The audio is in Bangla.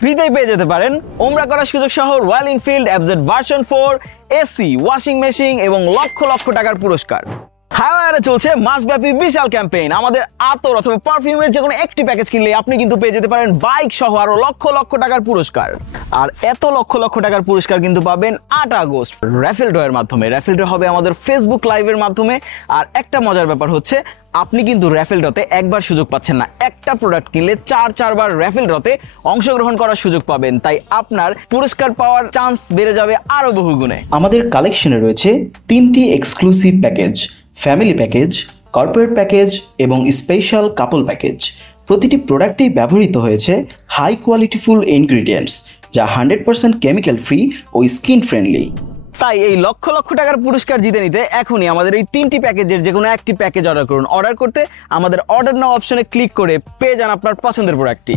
ফ্রিতেই পেয়ে যেতে পারেন ওমরা করার সুযোগ সহ royal Enfield FZ version 4, AC, washing machine এবং লক্ষ লক্ষ টাকার পুরস্কার। হাইওয়ারে চলছে মাসব্যাপী বিশাল ক্যাম্পেইন। আমাদের আতর অথবা পারফিউমের যে কোনো একটি প্যাকেজ কিনলে আপনি কিন্তু পেয়ে যেতে পারেন বাইক সহ আরো লক্ষ লক্ষ টাকার পুরস্কার। আর এত লক্ষ লক্ষ টাকার পুরস্কার কিন্তু পাবেন 8 আগস্ট র্যাফেল ড্রয়ের মাধ্যমে। র্যাফেল ড্র হবে আমাদের ফেসবুক লাইভের মাধ্যমে। আর একটা মজার ব্যাপার হচ্ছে, আপনি কিন্তু র্যাফেল ড্রতে একবার সুযোগ পাচ্ছেন না, একটা প্রোডাক্ট কিনলে 4 বার র্যাফেল ড্রতে অংশগ্রহণ করার সুযোগ পাবেন। তাই আপনার পুরস্কার পাওয়ার চান্স বেড়ে যাবে আরো বহুগুণে। আমাদের কালেকশনে রয়েছে 3টি exclusive package, family package, corporate package এবং স্পেশাল কাপল প্যাকেজ। প্রতিটি প্রোডাক্টেই ব্যবহৃত হয়েছে হাই কোয়ালিটিফুল ইনগ্রিডিয়েন্টস, যা 100% কেমিক্যাল ফ্রি ও স্কিন ফ্রেন্ডলি। তাই এই লক্ষ লক্ষ টাকার পুরস্কার জিতে নিতে এখনই আমাদের এই 3টি প্যাকেজের যে কোনো একটি প্যাকেজ অর্ডার করুন। অর্ডার করতে আমাদের অর্ডার নাও অপশনে ক্লিক করে পেয়ে যান আপনার পছন্দের প্রোডাক্টটি।